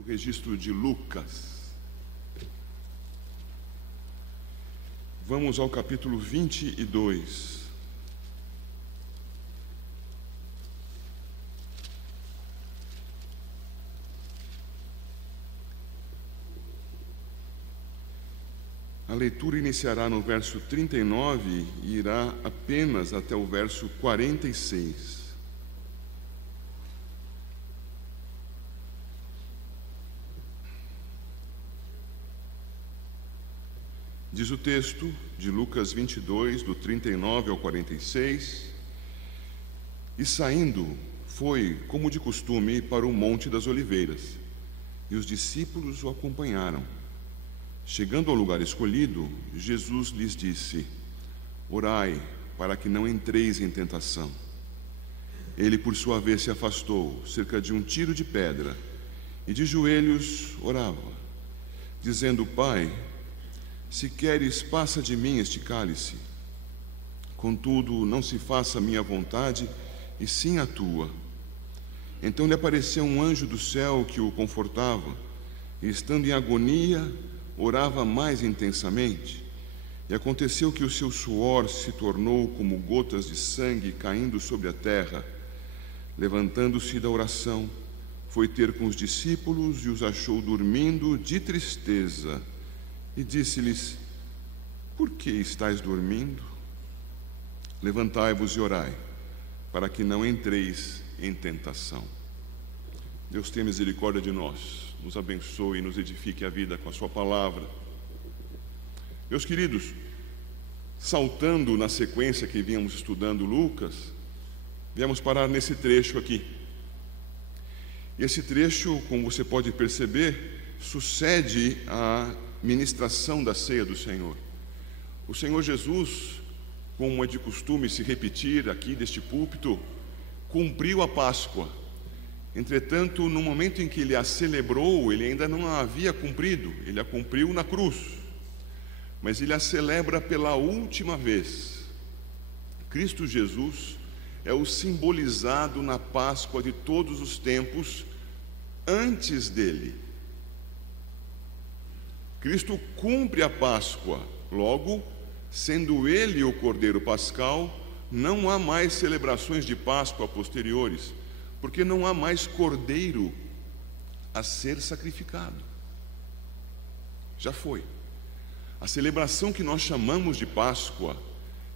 no registro de Lucas. Vamos ao capítulo 22. A leitura iniciará no verso 39 e irá apenas até o verso 46. Diz o texto de Lucas 22, do 39 ao 46: E saindo, foi, como de costume, para o Monte das Oliveiras, e os discípulos o acompanharam. Chegando ao lugar escolhido, Jesus lhes disse: Orai, para que não entreis em tentação. Ele, por sua vez, se afastou, cerca de um tiro de pedra, e de joelhos orava, dizendo: Pai, se queres, passa de mim este cálice. Contudo, não se faça a minha vontade, e sim a tua. Então lhe apareceu um anjo do céu que o confortava, e estando em agonia, orava mais intensamente. E aconteceu que o seu suor se tornou como gotas de sangue caindo sobre a terra. Levantando-se da oração, foi ter com os discípulos e os achou dormindo de tristeza. E disse-lhes: Por que estáis dormindo? Levantai-vos e orai, para que não entreis em tentação. Deus tenha misericórdia de nós, nos abençoe e nos edifique a vida com a sua palavra. Meus queridos, saltando na sequência que vínhamos estudando Lucas, viemos parar nesse trecho aqui. E esse trecho, como você pode perceber, sucede à ministração da ceia do Senhor. O Senhor Jesus, como é de costume se repetir aqui deste púlpito, cumpriu a Páscoa. Entretanto, no momento em que ele a celebrou, ele ainda não a havia cumprido, ele a cumpriu na cruz, mas ele a celebra pela última vez. Cristo Jesus é o simbolizado na Páscoa de todos os tempos antes dele. Cristo cumpre a Páscoa, logo, sendo ele o Cordeiro Pascal, não há mais celebrações de Páscoa posteriores, porque não há mais cordeiro a ser sacrificado. Já foi. A celebração que nós chamamos de Páscoa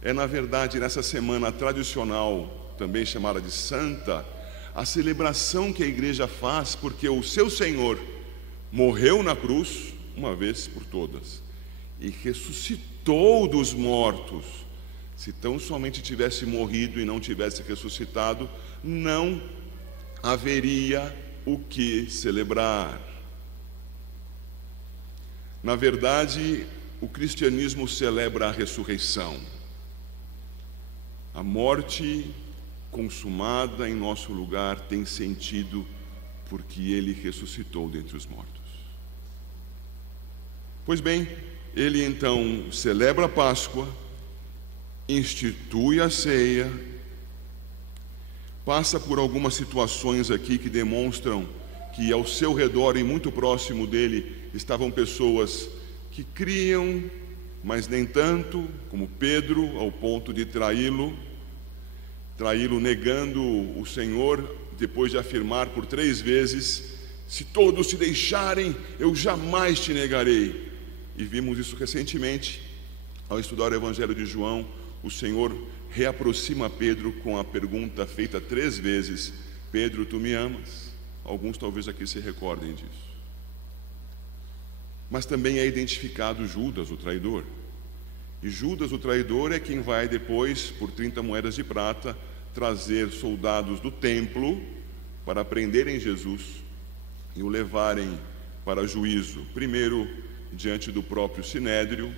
é, na verdade, nessa semana tradicional, também chamada de Santa, a celebração que a igreja faz porque o seu Senhor morreu na cruz uma vez por todas e ressuscitou dos mortos. Se tão somente tivesse morrido e não tivesse ressuscitado, não haveria o que celebrar. Na verdade, o cristianismo celebra a ressurreição. A morte consumada em nosso lugar tem sentido porque ele ressuscitou dentre os mortos. Pois bem, ele então celebra a Páscoa, institui a ceia, passa por algumas situações aqui que demonstram que ao seu redor e muito próximo dele estavam pessoas que criam, mas nem tanto, como Pedro, ao ponto de traí-lo negando o Senhor, depois de afirmar por 3 vezes: se todos te deixarem, eu jamais te negarei. E vimos isso recentemente, ao estudar o Evangelho de João. O Senhor reaproxima Pedro com a pergunta feita 3 vezes: Pedro, tu me amas? Alguns talvez aqui se recordem disso. Mas também é identificado Judas, o traidor. E Judas, o traidor, é quem vai depois, por 30 moedas de prata, trazer soldados do templo para prenderem Jesus e o levarem para juízo. Primeiro, diante do próprio Sinédrio,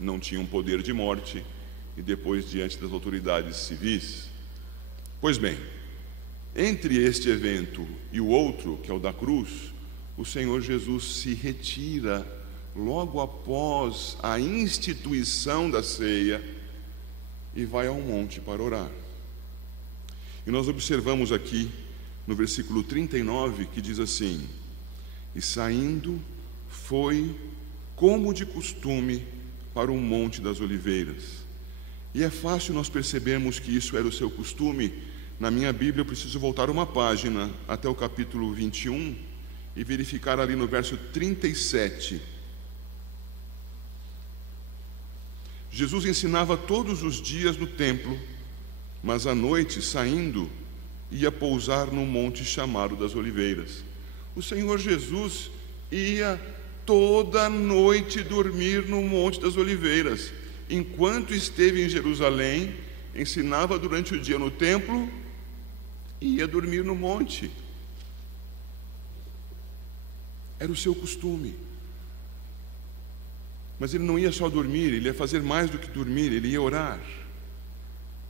não tinham poder de morte, e depois diante das autoridades civis. Pois bem, entre este evento e o outro, que é o da cruz, o Senhor Jesus se retira logo após a instituição da ceia e vai ao monte para orar. E nós observamos aqui no versículo 39 que diz assim: E saindo, foi, como de costume, para o Monte das Oliveiras. E é fácil nós percebermos que isso era o seu costume. Na minha Bíblia eu preciso voltar uma página até o capítulo 21 e verificar ali no verso 37. Jesus ensinava todos os dias no templo, mas à noite, saindo, ia pousar no monte chamado das Oliveiras. O Senhor Jesus ia toda noite dormir no Monte das Oliveiras. Enquanto esteve em Jerusalém, ensinava durante o dia no templo e ia dormir no monte. Era o seu costume. Mas ele não ia só dormir, ele ia fazer mais do que dormir, ele ia orar.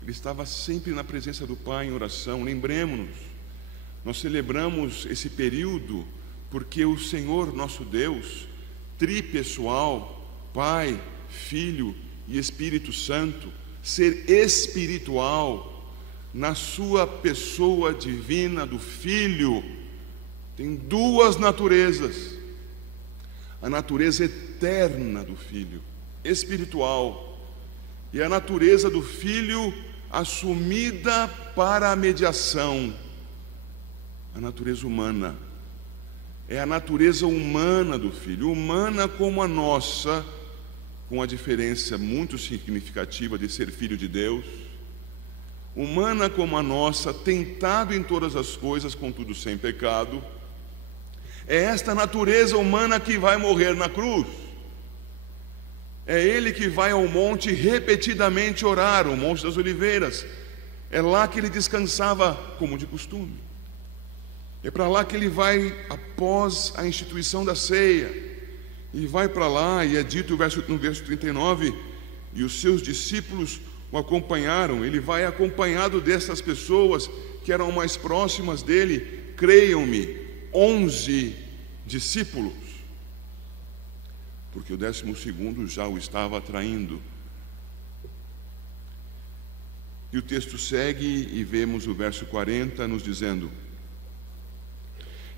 Ele estava sempre na presença do Pai em oração. Lembremos-nos, nós celebramos esse período porque o Senhor nosso Deus, tripessoal, Pai, Filho e Espírito Santo, ser espiritual, na sua pessoa divina do Filho, tem duas naturezas: a natureza eterna do Filho, espiritual, e a natureza do Filho assumida para a mediação, a natureza humana. É a natureza humana do Filho, humana como a nossa, com a diferença muito significativa de ser filho de Deus, humana como a nossa, tentado em todas as coisas, contudo sem pecado. É esta natureza humana que vai morrer na cruz. É ele que vai ao monte repetidamente orar, o Monte das Oliveiras. É lá que ele descansava, como de costume. É para lá que ele vai após a instituição da ceia. E vai para lá, e é dito no verso 39, e os seus discípulos o acompanharam. Ele vai acompanhado dessas pessoas que eram mais próximas dele. Creiam-me, 11 discípulos, porque o 12º já o estava traindo. E o texto segue e vemos o verso 40 nos dizendo: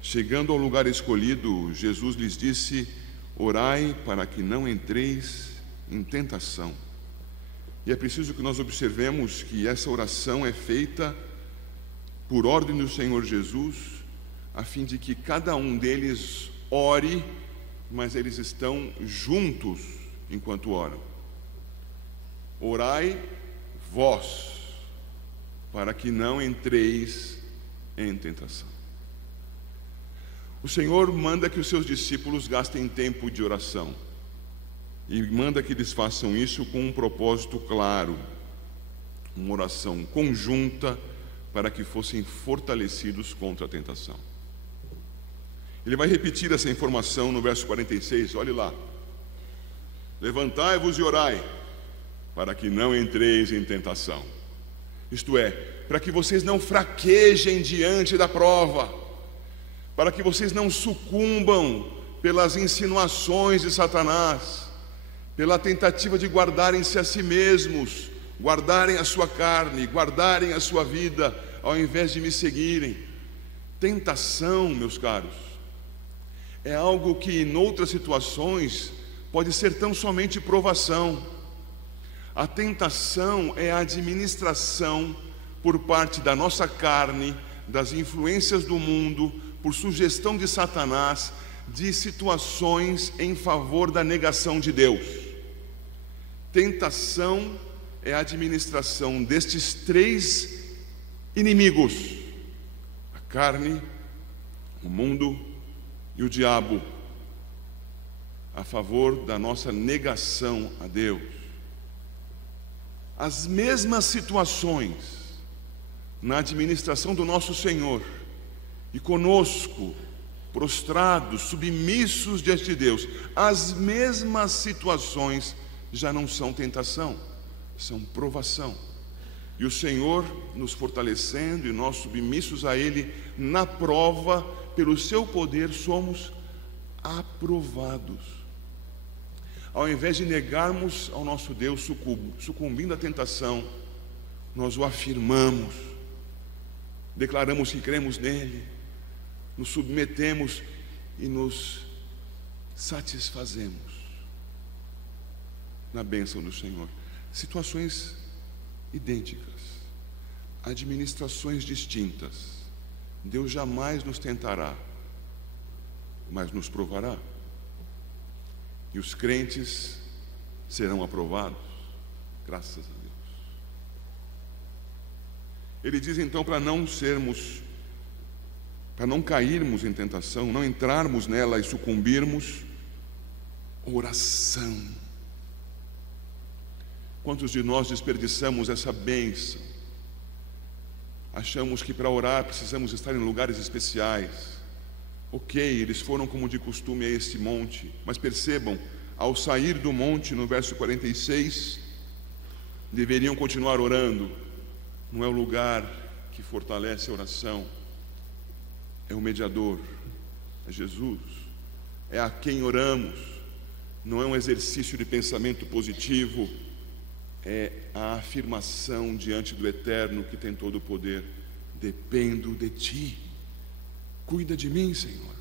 chegando ao lugar escolhido, Jesus lhes disse: orai para que não entreis em tentação. E é preciso que nós observemos que essa oração é feita por ordem do Senhor Jesus, a fim de que cada um deles ore, mas eles estão juntos enquanto oram. Orai vós, para que não entreis em tentação. O Senhor manda que os seus discípulos gastem tempo de oração, e manda que eles façam isso com um propósito claro, uma oração conjunta, para que fossem fortalecidos contra a tentação. Ele vai repetir essa informação no verso 46, olhe lá: levantai-vos e orai, para que não entreis em tentação. Isto é, para que vocês não fraquejem diante da prova, para que vocês não sucumbam pelas insinuações de Satanás, pela tentativa de guardarem-se a si mesmos, guardarem a sua carne, guardarem a sua vida, ao invés de me seguirem. Tentação, meus caros, é algo que em outras situações pode ser tão somente provação. A tentação é a administração por parte da nossa carne, das influências do mundo, por sugestão de Satanás, de situações em favor da negação de Deus. Tentação é a administração destes três inimigos: a carne, o mundo e o diabo, a favor da nossa negação a Deus. As mesmas situações na administração do nosso Senhor e conosco, prostrados, submissos diante de Deus, as mesmas situações já não são tentação, são provação. E o Senhor nos fortalecendo e nós submissos a Ele na prova, pelo seu poder somos aprovados. Ao invés de negarmos ao nosso Deus, sucumbindo à tentação, nós o afirmamos, declaramos que cremos nele, nos submetemos e nos satisfazemos na bênção do Senhor. Situações idênticas, administrações distintas. Deus jamais nos tentará, mas nos provará. E os crentes serão aprovados, graças a Deus. Ele diz então para não cairmos em tentação, não entrarmos nela e sucumbirmos, oração. Quantos de nós desperdiçamos essa bênção? Achamos que para orar precisamos estar em lugares especiais. Ok, eles foram como de costume a este monte, mas percebam, ao sair do monte, no verso 46, deveriam continuar orando. Não é o lugar que fortalece a oração, é o mediador, é Jesus, é a quem oramos. Não é um exercício de pensamento positivo, é a afirmação diante do Eterno que tem todo o poder. Dependo de Ti, cuida de mim, Senhor.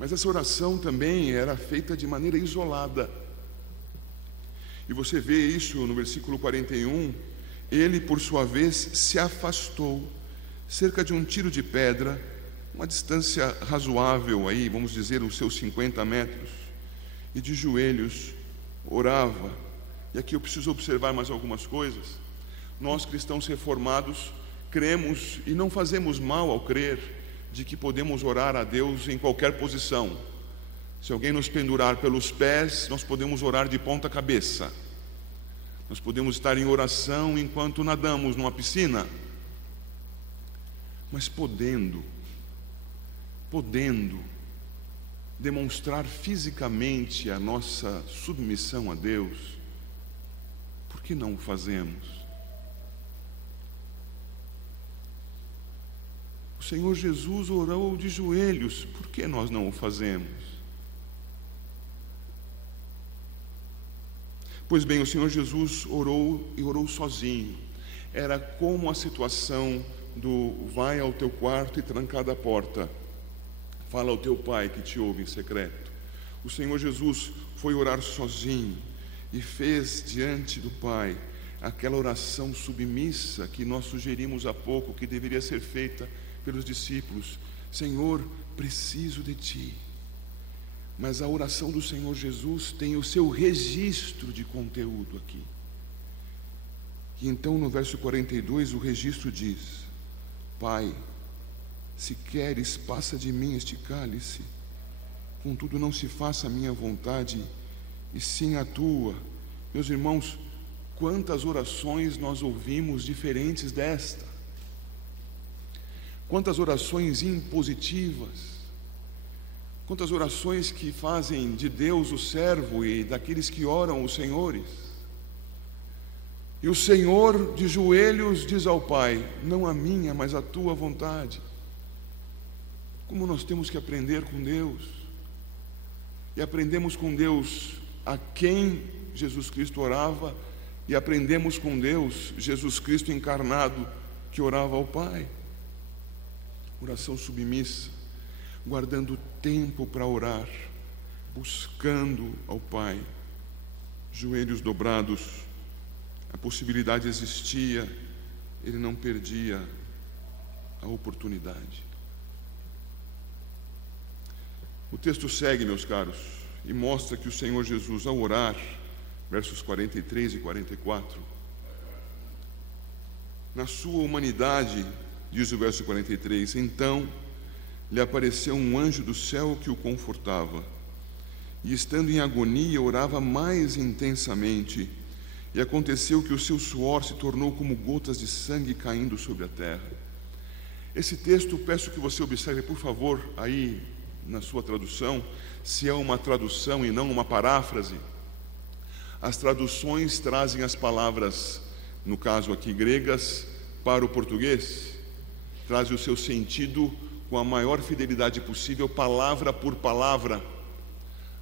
Mas essa oração também era feita de maneira isolada. E você vê isso no versículo 41. Ele, por sua vez, se afastou cerca de um tiro de pedra, uma distância razoável aí, vamos dizer, os seus 50 metros, e de joelhos orava. E aqui eu preciso observar mais algumas coisas. Nós, cristãos reformados, cremos e não fazemos mal ao crer de que podemos orar a Deus em qualquer posição. Se alguém nos pendurar pelos pés, nós podemos orar de ponta cabeça. Nós podemos estar em oração enquanto nadamos numa piscina. Mas podendo demonstrar fisicamente a nossa submissão a Deus, por que não o fazemos? O Senhor Jesus orou de joelhos, por que nós não o fazemos? Pois bem, o Senhor Jesus orou e orou sozinho. Era como a situação do vai ao teu quarto e trancada a porta, fala ao teu pai que te ouve em secreto. O Senhor Jesus foi orar sozinho e fez diante do Pai aquela oração submissa que nós sugerimos há pouco, que deveria ser feita pelos discípulos. Senhor, preciso de Ti. Mas a oração do Senhor Jesus tem o seu registro de conteúdo aqui. E então no verso 42 o registro diz: Pai, se queres, passa de mim este cálice, contudo não se faça a minha vontade, e sim a tua. Meus irmãos, quantas orações nós ouvimos diferentes desta? Quantas orações impositivas, quantas orações que fazem de Deus o servo e daqueles que oram os senhores. E o Senhor de joelhos diz ao Pai: não a minha, mas a tua vontade. Como nós temos que aprender com Deus. E aprendemos com Deus a quem Jesus Cristo orava, e aprendemos com Deus, Jesus Cristo encarnado, que orava ao Pai. Oração submissa, guardando tempo para orar, buscando ao Pai, joelhos dobrados. A possibilidade existia, ele não perdia a oportunidade. O texto segue, meus caros, e mostra que o Senhor Jesus, ao orar, versos 43 e 44, na sua humanidade, diz o verso 43, então lhe apareceu um anjo do céu que o confortava, e estando em agonia orava mais intensamente, e aconteceu que o seu suor se tornou como gotas de sangue caindo sobre a terra. Esse texto, peço que você observe, por favor, aí na sua tradução, se é uma tradução e não uma paráfrase. As traduções trazem as palavras, no caso aqui gregas, para o português, trazem o seu sentido com a maior fidelidade possível, palavra por palavra.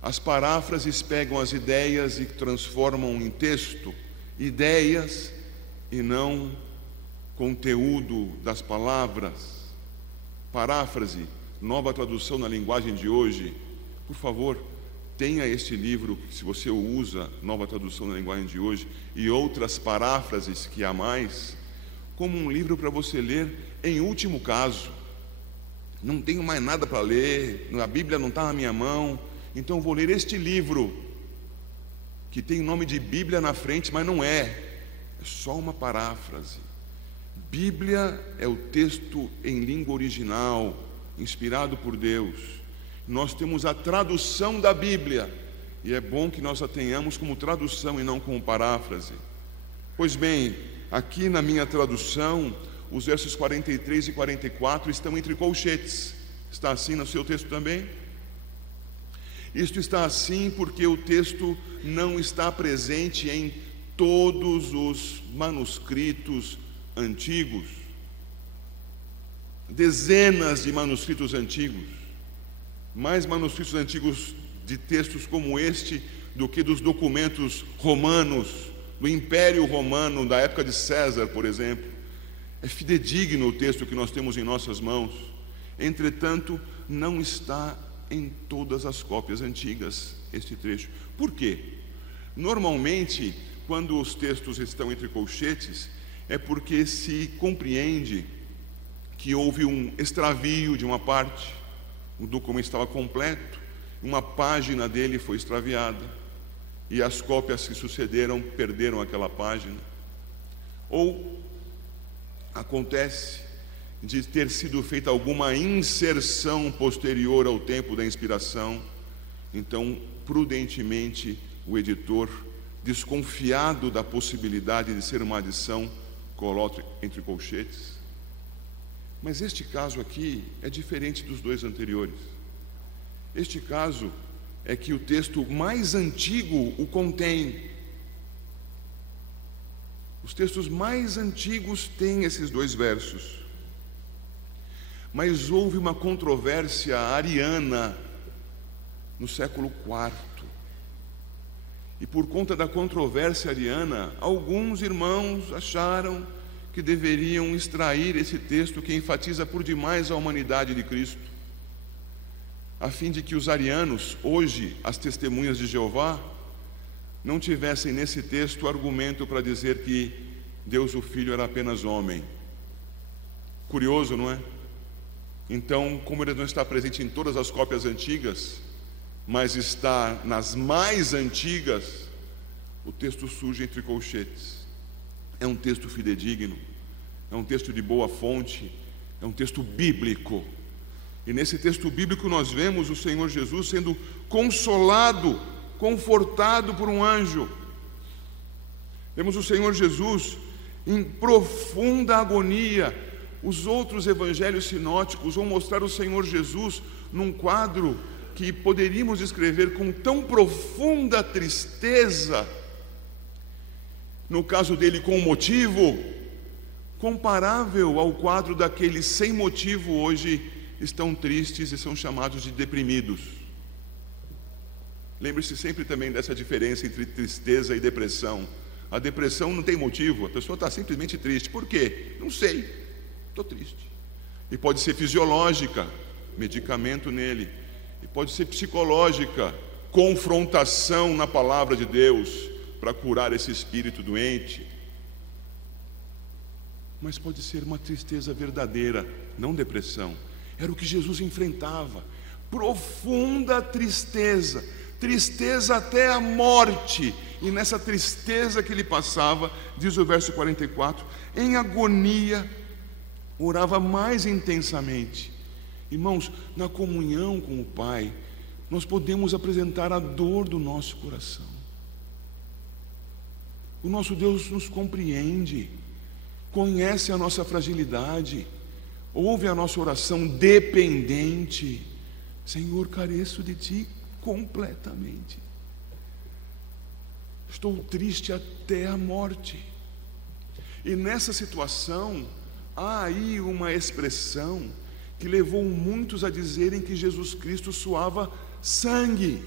As paráfrases pegam as ideias e transformam em texto, ideias e não conteúdo das palavras. Paráfrase, Nova Tradução na Linguagem de Hoje, por favor, tenha este livro, se você usa Nova Tradução na Linguagem de Hoje e outras paráfrases que há mais, como um livro para você ler em último caso. Não tenho mais nada para ler, a Bíblia não está na minha mão, então vou ler este livro, que tem o nome de Bíblia na frente, mas não é, é só uma paráfrase. Bíblia é o texto em língua original, inspirado por Deus. Nós temos a tradução da Bíblia, e é bom que nós a tenhamos como tradução e não como paráfrase. Pois bem, aqui na minha tradução, os versos 43 e 44 estão entre colchetes. Está assim no seu texto também? Isto está assim porque o texto não está presente em todos os manuscritos antigos. Dezenas de manuscritos antigos, mais manuscritos antigos de textos como este do que dos documentos romanos, do Império Romano, da época de César, por exemplo. É fidedigno o texto que nós temos em nossas mãos. Entretanto, não está em todas as cópias antigas este trecho. Por quê? Normalmente, quando os textos estão entre colchetes, é porque se compreende que houve um extravio de uma parte, o documento estava completo, uma página dele foi extraviada, e as cópias que sucederam perderam aquela página. Ou acontece de ter sido feita alguma inserção posterior ao tempo da inspiração, então, prudentemente, o editor, desconfiado da possibilidade de ser uma adição, coloca entre colchetes. Mas este caso aqui é diferente dos dois anteriores. Este caso é que o texto mais antigo o contém. Os textos mais antigos têm esses dois versos. Mas houve uma controvérsia ariana no século IV. E por conta da controvérsia ariana, alguns irmãos acharam que deveriam extrair esse texto que enfatiza por demais a humanidade de Cristo, a fim de que os arianos, hoje as testemunhas de Jeová, não tivessem nesse texto argumento para dizer que Deus o Filho era apenas homem. Curioso, não é? Então, como ele não está presente em todas as cópias antigas, mas está nas mais antigas, o texto surge entre colchetes. É um texto fidedigno, é um texto de boa fonte, é um texto bíblico. E nesse texto bíblico nós vemos o Senhor Jesus sendo consolado, confortado por um anjo. Vemos o Senhor Jesus em profunda agonia. Os outros evangelhos sinóticos vão mostrar o Senhor Jesus num quadro que poderíamos descrever com tão profunda tristeza, no caso dele com motivo, comparável ao quadro daqueles sem motivo hoje estão tristes e são chamados de deprimidos. Lembre-se sempre também dessa diferença entre tristeza e depressão. A depressão não tem motivo, a pessoa está simplesmente triste. Por quê? Não sei, estou triste. E pode ser fisiológica, medicamento nele. E pode ser psicológica, confrontação na palavra de Deus para curar esse espírito doente. Mas pode ser uma tristeza verdadeira, não depressão. Era o que Jesus enfrentava, profunda tristeza, tristeza até a morte. E nessa tristeza que ele passava, diz o verso 44, em agonia, orava mais intensamente. Irmãos, na comunhão com o Pai, nós podemos apresentar a dor do nosso coração. O nosso Deus nos compreende, conhece a nossa fragilidade, ouve a nossa oração dependente. Senhor, careço de Ti completamente. Estou triste até a morte. E nessa situação, há aí uma expressão que levou muitos a dizerem que Jesus Cristo suava sangue.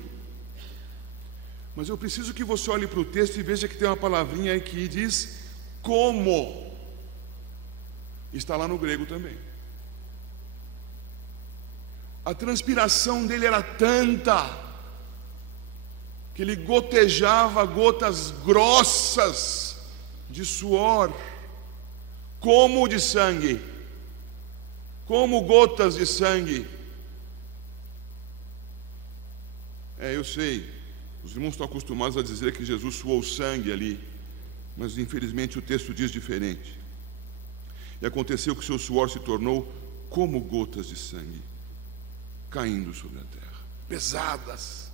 Mas eu preciso que você olhe para o texto e veja que tem uma palavrinha aí que diz como. Está lá no grego também. A transpiração dele era tanta que ele gotejava gotas grossas de suor, como de sangue, como gotas de sangue. Eu sei, os irmãos estão acostumados a dizer que Jesus suou sangue ali, mas infelizmente o texto diz diferente. E aconteceu que o seu suor se tornou como gotas de sangue, caindo sobre a terra, pesadas,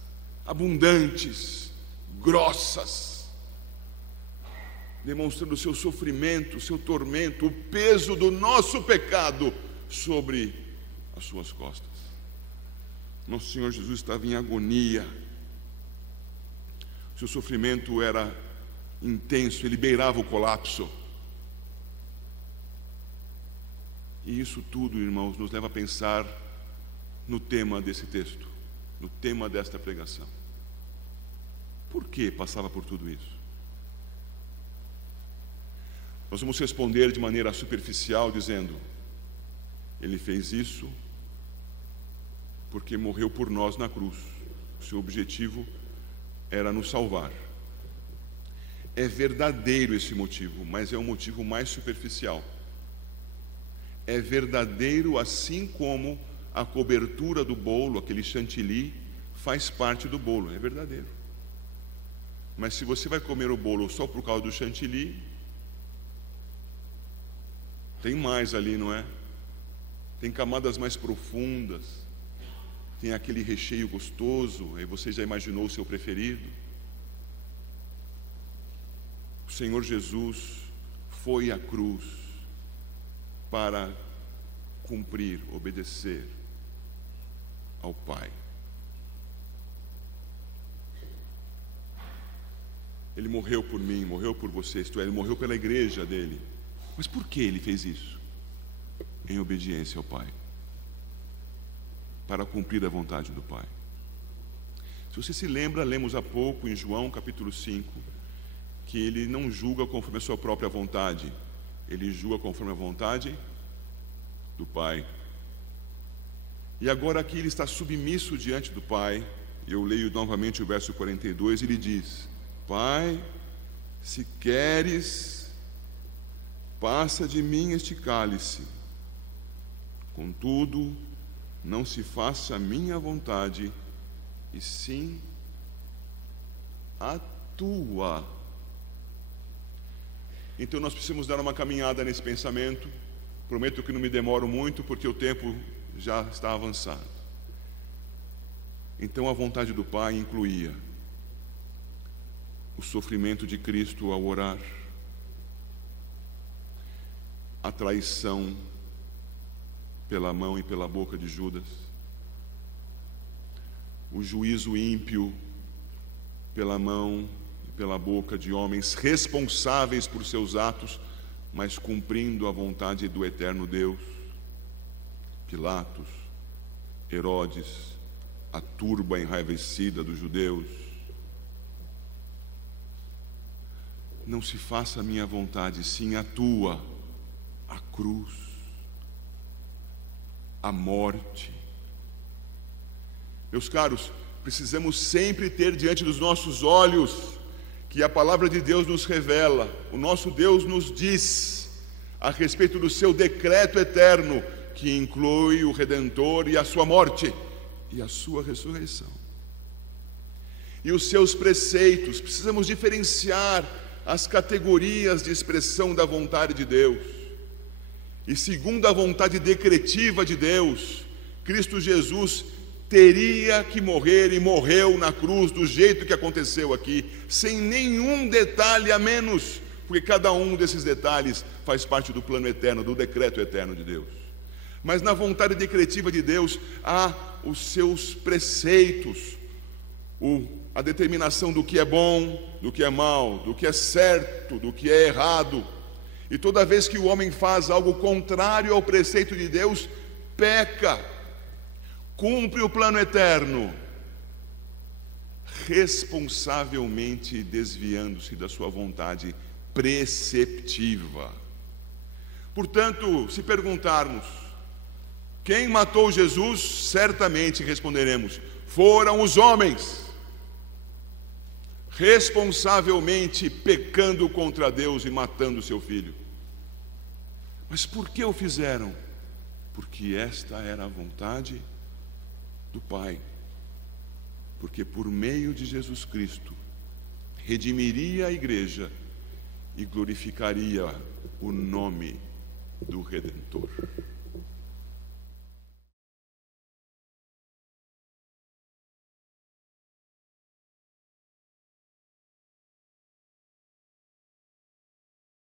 abundantes, grossas, demonstrando o seu sofrimento, o seu tormento, o peso do nosso pecado sobre as suas costas. Nosso Senhor Jesus estava em agonia, o seu sofrimento era intenso, ele beirava o colapso. E isso tudo, irmãos, nos leva a pensar no tema desse texto, no tema desta pregação. Por que passava por tudo isso? Nós vamos responder de maneira superficial dizendo: ele fez isso porque morreu por nós na cruz. O seu objetivo era nos salvar. É verdadeiro esse motivo, mas é um motivo mais superficial. É verdadeiro, assim como a cobertura do bolo, aquele chantilly, faz parte do bolo. É verdadeiro. Mas se você vai comer o bolo só por causa do chantilly, tem mais ali, não é? Tem camadas mais profundas, tem aquele recheio gostoso, aí você já imaginou o seu preferido. O Senhor Jesus foi à cruz para cumprir, obedecer ao Pai. Ele morreu por mim, morreu por você, isto é, ele morreu pela igreja dele. Mas por que ele fez isso? Em obediência ao Pai, para cumprir a vontade do Pai. Se você se lembra, lemos há pouco em João capítulo 5, que ele não julga conforme a sua própria vontade, ele julga conforme a vontade do Pai. E agora aqui ele está submisso diante do Pai. Eu leio novamente o verso 42, ele diz: Pai, se queres, passa de mim este cálice, contudo, não se faça a minha vontade, e sim a tua. Então nós precisamos dar uma caminhada nesse pensamento. Prometo que não me demoro muito, porque o tempo já está avançado. Então a vontade do Pai incluía o sofrimento de Cristo ao orar, a traição pela mão e pela boca de Judas, o juízo ímpio pela mão e pela boca de homens responsáveis por seus atos, mas cumprindo a vontade do eterno Deus. Pilatos, Herodes, a turba enraivecida dos judeus. Não se faça a minha vontade, sim a tua, a cruz, a morte. Meus caros, precisamos sempre ter diante dos nossos olhos que a palavra de Deus nos revela, o nosso Deus nos diz a respeito do seu decreto eterno, que inclui o Redentor e a sua morte e a sua ressurreição. E os seus preceitos, precisamos diferenciar as categorias de expressão da vontade de Deus. E segundo a vontade decretiva de Deus, Cristo Jesus teria que morrer e morreu na cruz do jeito que aconteceu aqui, sem nenhum detalhe a menos, porque cada um desses detalhes faz parte do plano eterno, do decreto eterno de Deus. Mas na vontade decretiva de Deus há os seus preceitos, a determinação do que é bom, do que é mal, do que é certo, do que é errado. E toda vez que o homem faz algo contrário ao preceito de Deus, peca, cumpre o plano eterno, responsavelmente desviando-se da sua vontade preceptiva. Portanto, se perguntarmos Quem matou Jesus? Certamente responderemos: foram os homens, responsavelmente pecando contra Deus e matando seu filho. Mas por que o fizeram? Porque esta era a vontade do Pai. Porque por meio de Jesus Cristo redimiria a igreja e glorificaria o nome do Redentor.